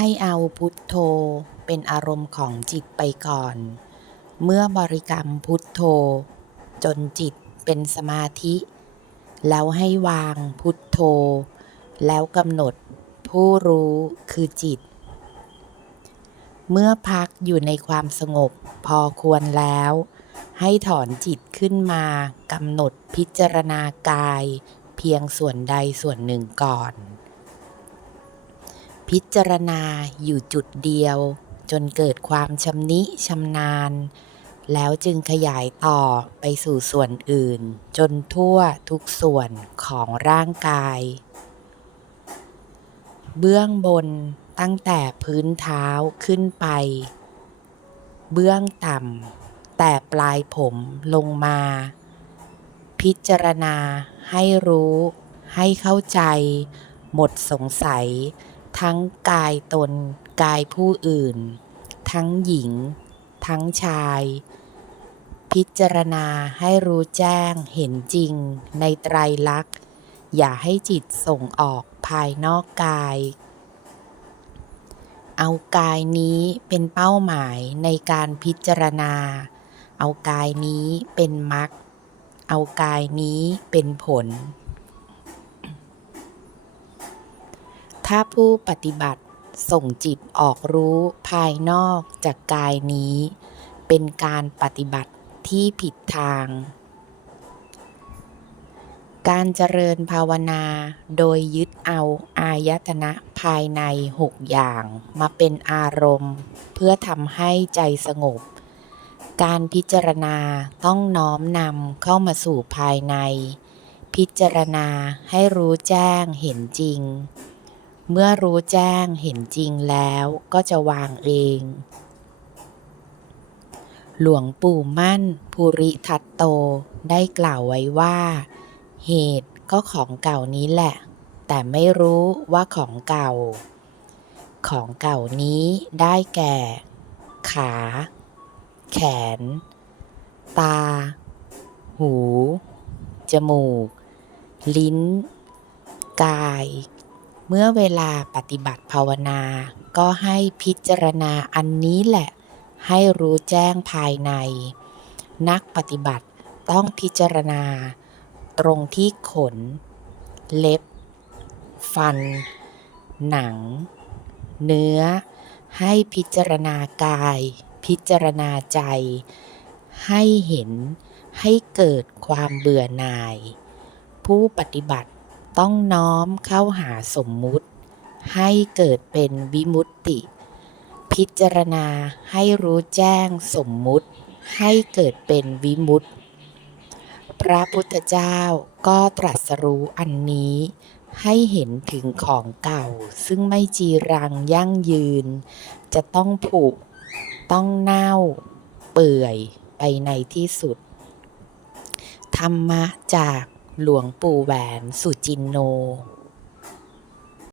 ให้เอาพุทโธเป็นอารมณ์ของจิตไปก่อน เมื่อบริกรรมพุทโธ จนจิตเป็นสมาธิ แล้วให้วางพุทโธ แล้วกำหนดผู้รู้คือจิต เมื่อพักอยู่ในความสงบพอควรแล้ว ให้ถอนจิตขึ้นมากำหนดพิจารณากาย เพียงส่วนใดส่วนหนึ่งก่อน พิจารณาอยู่จุดเดียว จนเกิดความชำนิชำนาญ แล้วจึงขยายต่อไปสู่ส่วนอื่น จนทั่วทุกส่วนของร่างกาย เบื้องบนตั้งแต่พื้นเท้าขึ้นไป เบื้องต่ำแต่ปลายผมลงมา พิจารณาให้รู้ ให้เข้าใจ หมดสงสัย ทั้งกายตน กายผู้อื่น ทั้งหญิง ทั้งชาย พิจารณาให้รู้แจ้งเห็นจริงในไตรลักษณ์ อย่าให้จิตส่งออกภายนอกกาย เอากายนี้เป็นเป้าหมายในการพิจารณา เอากายนี้เป็นมรรคเอากายนี้เป็นผล ถ้าผู้ปฏิบัติส่งจิตออกรู้ภายนอกจากกายนี้ เป็นการปฏิบัติที่ผิดทาง การเจริญภาวนาโดยยึดเอาอายตนะภายในหกอย่างมาเป็นอารมณ์ เพื่อทำให้ใจสงบ การพิจารณาต้องน้อมนำเข้ามาสู่ภายใน พิจารณาให้รู้แจ้งเห็นจริง เมื่อรู้แจ้งเห็นจริงแล้วก็จะวางเอง หลวงปู่มั่นภูริทัตโตได้กล่าวไว้ว่า เหตุก็ของเก่านี้แหละ แต่ไม่รู้ว่าของเก่า ของเก่านี้ได้แก่ ขา แขน ตา หู จมูก ลิ้น กาย เมื่อเวลาปฏิบัติภาวนา ก็ให้พิจารณาอันนี้แหละ ให้รู้แจ้งภายใน นักปฏิบัติต้องพิจารณา ตรงที่ขน เล็บ ฟัน หนัง เนื้อ ให้พิจารณากาย พิจารณาใจ ให้เห็นให้เกิดความเบื่อหน่าย ผู้ปฏิบัติ ต้องน้อมเข้าหาสมมุติ ให้เกิดเป็นวิมุตติ พิจารณาให้รู้แจ้งสมมุติ ให้เกิดเป็นวิมุตติ พระพุทธเจ้าก็ตรัสรู้อันนี้ให้เห็นถึงของเก่า ซึ่งไม่จีรังยั่งยืน จะต้องผุต้องเน่า เปื่อยไปในที่สุด ธรรมะจาก หลวงปู่แหวนสุจินโน